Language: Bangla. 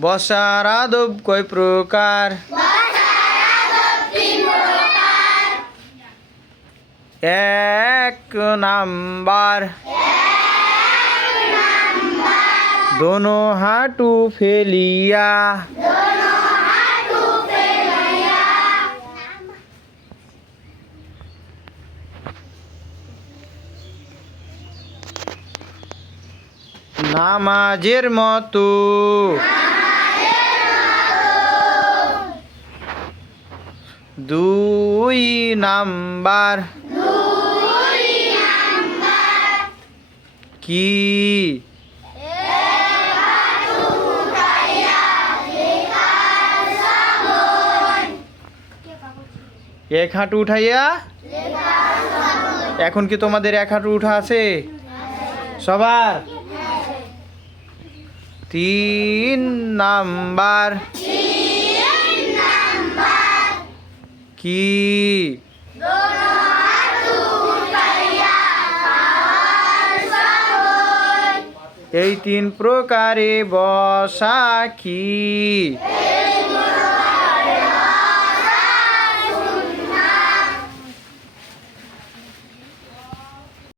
বসার আদব কয় প্রকার? এক নাম্বার। দোনো হাঁটু ফেলিয়া। নামাজের মতো। দুই নাম্বার। কি? এক হাঁটু উঠাইয়া? এখন কি তোমাদের এক হাঁটু উঠা আছে? সবার? তিন নাম্বার। কি? এই তিন প্রকারে বসা কি?